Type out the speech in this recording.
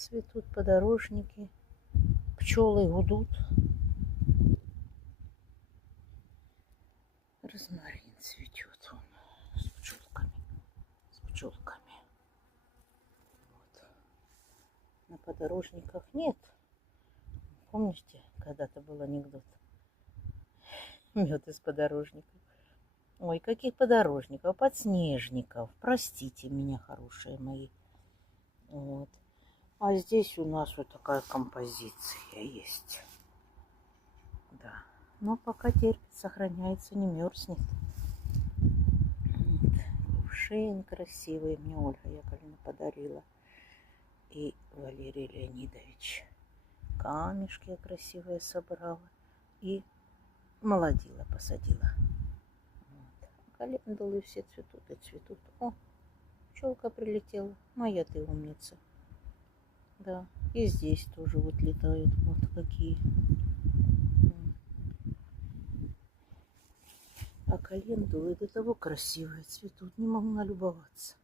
Цветут подорожники, пчелы гудут. Розмарин цветет он с пчелками, Вот. На подорожниках нет. Помните, когда-то был анекдот? Мед из подорожников. Ой, каких подорожников? Подснежников. Простите меня, хорошие мои. Вот. А здесь у нас вот такая композиция есть. Да. Но пока терпит, сохраняется, не мерзнет. Вот. Кувшин красивый мне Ольга Яковлевна подарила. И Валерий Леонидович. Камешки я красивые собрала. И молодила, посадила. Вот. Календулы все цветут и цветут. О, пчелка прилетела. Моя ты умница. Да, и здесь тоже вот летают. Вот какие. А календулы до того красивые цветут. Не могу налюбоваться.